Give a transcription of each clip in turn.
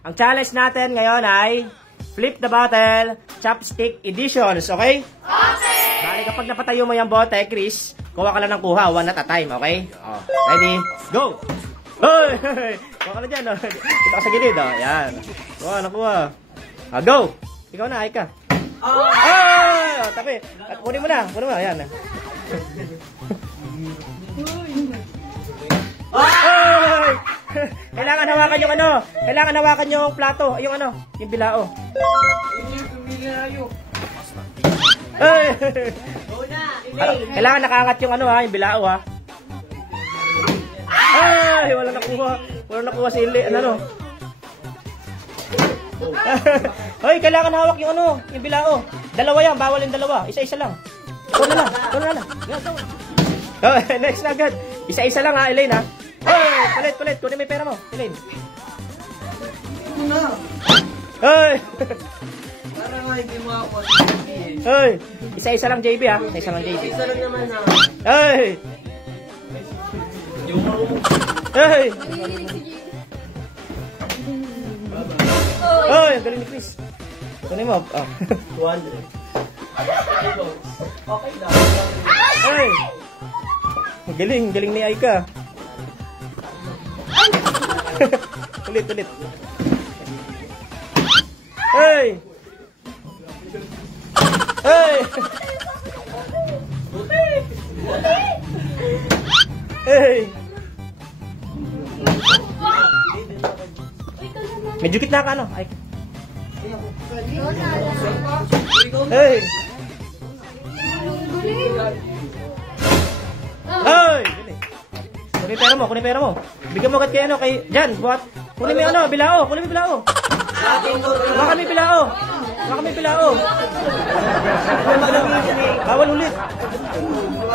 Ang challenge natin ngayon ay Flip the Bottle Chopstick Editions, okay? Okay! Bali, kapag napatayo mo yung bote, Chris, kuha ka lang ng kuha, one at a time, okay? Oh, ready? Go! Hoy! Kuha ka na dyan, oh. Dito ka sa gilid, oh. Yan. Kuha, nakuha. Go! Ikaw na, ay ka. Ay! Oh, tapi. At kunin mo na, yan. Ay! Kailangan hawakan yung ano. Kailangan hawakan yung plato. Yung ano, yung bilao. Ay! Kailangan nakaangat yung ano ha, yung bilao ha. Ay! Wala nakuha. Wala nakuha si Ili. Ano? Hoy, kailangan hawak yung ano, yung bilao. Dalawa yan, bawal yung dalawa. Isa-isa lang. Ikaw na lang. Oh, next na agad. Isa-isa lang ha, Elaine ha. Hoy, palit. Kunin mo yung pera mo, Elaine. Hoy! Para nga hindi mo ako. Hoy! Isa-isa lang JB ha. Isa lang JB. Isa lang naman na. Hoy! Hoy! Hoy! Ang galing ni Chris. Kunin mo. Oh. 200. Okay lang. Hoy! Ang galing ni Aika. Ulit. Hey! Hey! Hey! Medyo gitna ka, ano? Ay. Hey! Hey! Kunin pera mo. Bigyan mo agad kay ano, kay Jan, buhat. Kunin mo ano, bilao. Baka may bilao. Bawal ulit.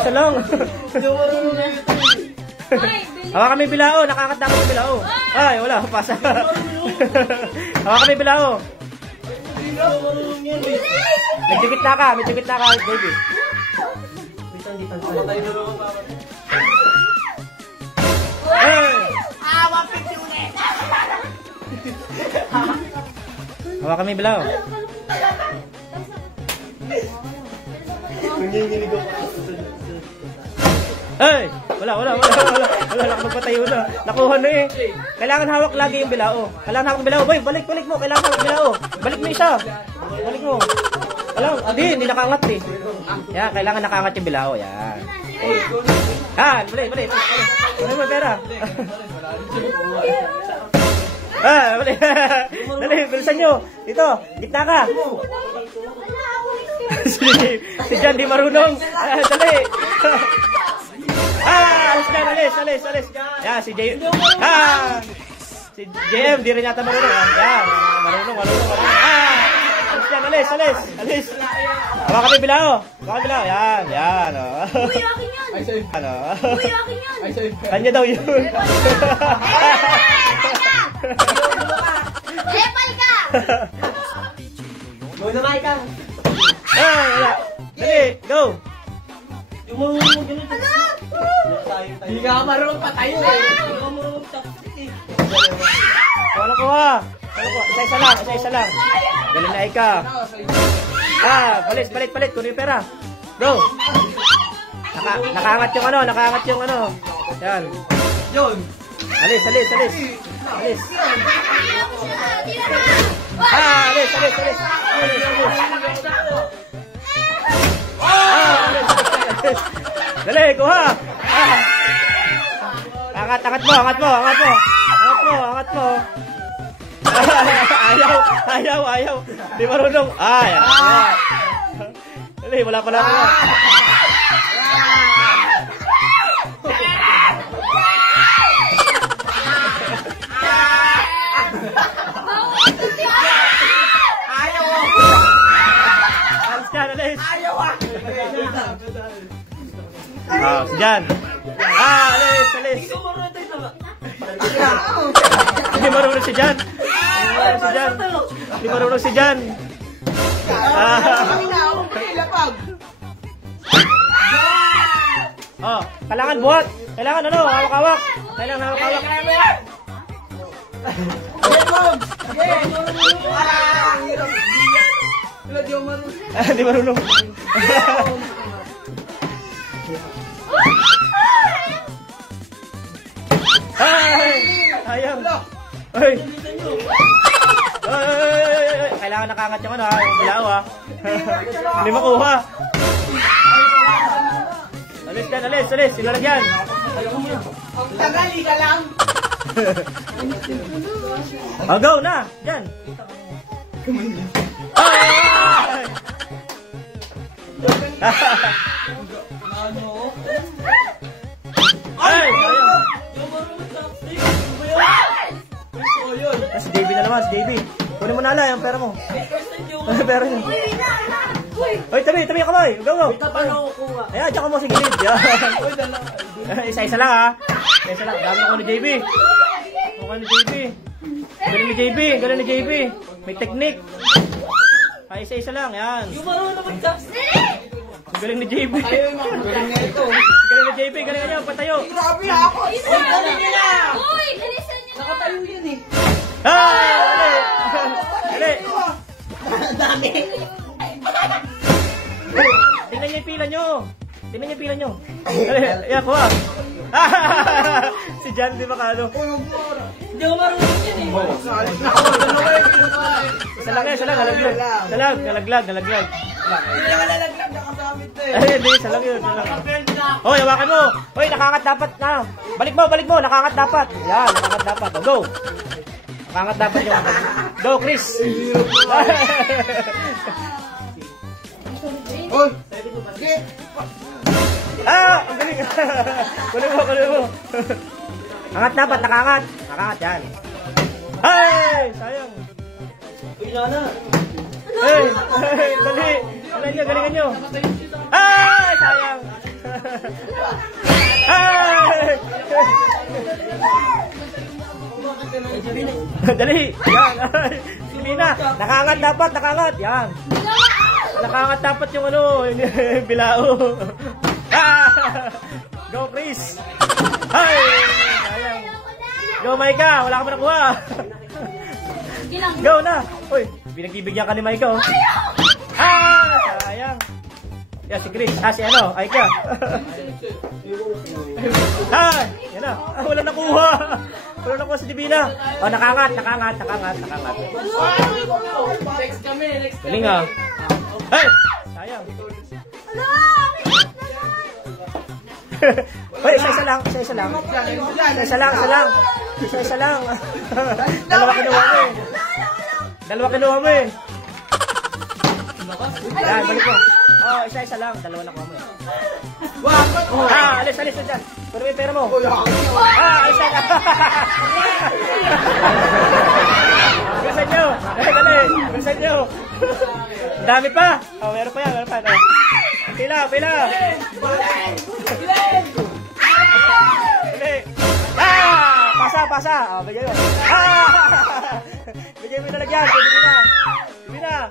Isa lang. Hawa kami bilao, nakakat na kami bilao. Ay, wala, pasa. Hawa kami bilao. Medyo gitna ka, baby. Hawa kami bilao. Hey! Wala magpatayo na. Nakuha na eh. Kailangan hawak lagi yung bilao. Boy, balik mo. Kailangan hawak bilao. Balik mo isa. Balik mo. Hindi nakaangat eh. Yan, kailangan nakaangat yung bilao. Yan. Okay. Balik. Ano mo pera? Balik. Dali, bilisan nyo. Dito, gitna ka. Si Jan di marunong. Dali. Alis. Yan, si JM. Si JM, di rin yata marunong. Yan, marunong. Alis. Hawa kami bilao. Yan. Uy, akin yan. Ano? Uy, akin yan. Kanya daw yun. Epal ka! Go na, Mike. Wala. Dali, go. Yung mga ganito. Hindi ka marunong patayin eh. Hindi ka marunong chopstick eh. Kuha. Isa-isa lang. Galing na Aika. Palit. Kunin yung pera. Go. Nakaangat yung ano. Yan. Yun. Alis. Alis. Dali, kuha. Angat mo. Ayaw. Di marunong. Yan. Dali, wala pala. Si Jan. Alis. Hindi marunong si Jan. Kailangan buhat. Kailangan hawak-hawak. Hirap. Wala, di ako marunong. Di marunong. Ay! Ayang! Ay! Ay! Kailangan nakangat yung ano ha, yung bilao ha. Hindi makuha. Alis dyan, alis, alis. Sigalag yan. Ang tagali ka lang. Oh, go na! Yan! Ay! Ano? Ay! Sayang! Ito yun. Si JB na naman, si JB. Kunin mo na lang yung pera mo. Pera niyo. Hoy, tabi yung kamay. Go, go. Ayan, tsaka mo si gilid. Yan. Isa-isa lang ha. Isa lang. Dami ako ni JB. Mukha ni JB. Galing ni JB. Galing ni JB. May technique. Ay, isa-isa lang. Yan. Yung marunong mag-chopstick. Galing ni JB. Tayo yung makagaling na ito. Galing ni JB. Galing niyo. Patayo. Grabe ako. Uy, galing niya na. Uy, bilisan niyo. Nakatayo yan eh. Ay! Dali! Dali! Dami. Tingnan niyo yung pila niyo. Tingnan niyo yung pila niyo. Dali, yan, kuha. Si Jan, di ba kano? Hindi ako marunong yan eh. Isa lang, nalaglag. Nalaglag. Hindi ka nalaglag nakasamit na eh. Ay, hindi, isa lang yun. Hoy, hawakan mo. Hoy, nakangat dapat na. Balik mo, nakangat dapat. Yan, nakangat dapat. O, go. Nakangat dapat yung go, Chris. Hoy! Get! Ang galing. Kunin mo. Angat dapat, nakangat. Nakangat, yan. Ay, sayang. Uy, Nana. Hey, dali. Galingan nyo. Ay, sayang. Ay! Dali. Yan. Si Mina. Nakangat dapat. Yan. Nakangat dapat yung ano, yung bilao. Go, Chris. Ay! Sayang. Go, Maika. Wala ka pa nakuha. Go na. Uy, binagbibigyan ka ni Maika, oh. Sayang. Yan, si Chris. Si ano, Aika. Yan na. Wala nakuha. Wala nakuha si Divina. Oh, nakangat. Next kami. Galing ah. Ay! Sayang. Uy, isa-isa lang. Dalawa kinuha mo eh. Yan, balik mo. Oh, isa-isa lang. Dalawa nakuha mo eh. Alis na dyan. Puro mo yung pera mo. Alis na. Bilisan nyo. Dali. Bilisan nyo. Ang dami pa. Oh, meron pa yan. Pila. Dali. Pasa. Oh, bigay mo. Bigay mo yung nalagyan. Bigay na.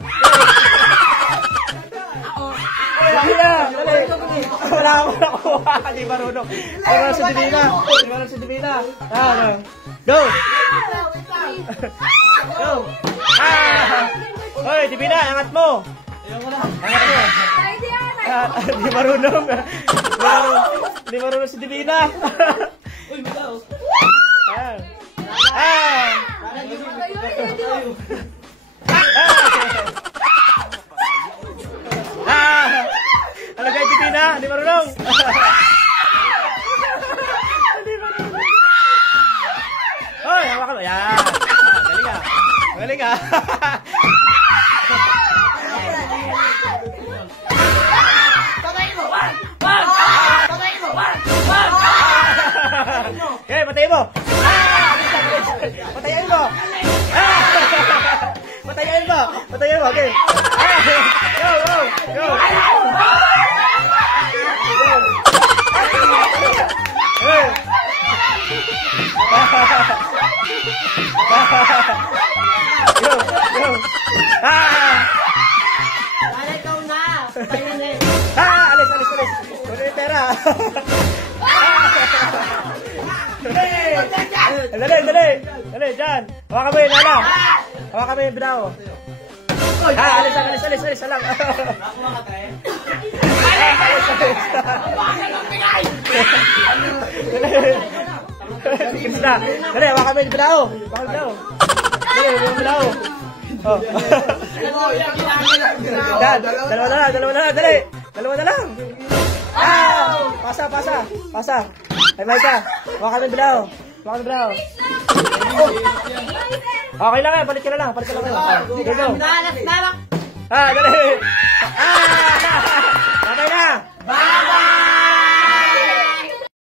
Dali. Wala akong nakuha. Di marunong. Wala sa Divina. Go. Hoy, Divina, angat mo. Di marunong. Di marunong si Divina. Uy, bilaw. Ano kayo, Divina? Di marunong. Hoy, hawakan mo. Yan. Galing ah. Okay, patayin mo. Patayin mo. Okay. Go. Hey. Go. Dali, ikaw na. Tayo na eh. Alis. Kunin yung pera. Dali, dyan. Hawakan mo yun, Nana. Hawakan mo yung binaw. Alis lang. Nakuha ka tayo. Kims na. Dali, hawakan mo yung binaw. Dali, yung binaw. Oh. Yan, dalawa na lang, dali. Dalawa na lang. Pasa. Ay, Maika. Hawakan mo yung binaw. Okay lang yan, balik ka na lang. Dito. Nalas na lang. Dali.